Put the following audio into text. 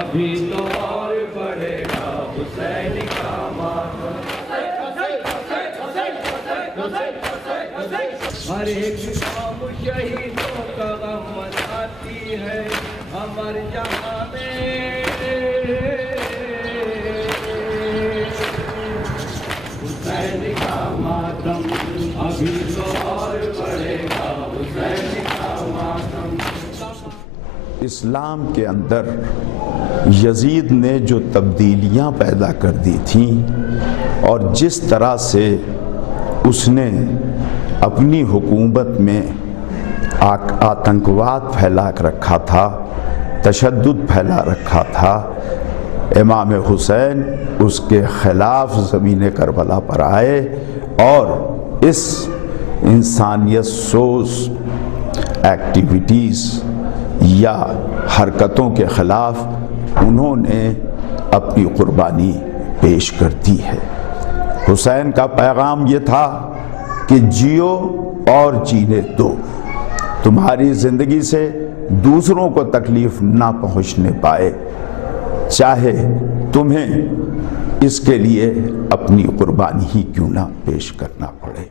ابھی تو اور بڑھے گا حسین کا ماتم۔ ہر ایک قوم شہیدوں کا غم مناتی ہے، ہمر جہاں میں حسین کا ماتم، ابھی تو اور بڑھے گا حسین کا ماتم۔ اسلام کے اندر یزید نے جو تبدیلیاں پیدا کر دی تھیں اور جس طرح سے اس نے اپنی حکومت میں آتنکواد پھیلا رکھا تھا، تشدد پھیلا رکھا تھا، امام حسین اس کے خلاف زمین کربلا پر آئے اور اس انسانیت سوز ایکٹیویٹیز یا حرکتوں کے خلاف انہوں نے اپنی قربانی پیش کر دی ہے۔ حسین کا پیغام یہ تھا کہ جیو اور جینے دو، تمہاری زندگی سے دوسروں کو تکلیف نہ پہنچنے پائے، چاہے تمہیں اس کے لیے اپنی قربانی ہی کیوں نہ پیش کرنا پڑے۔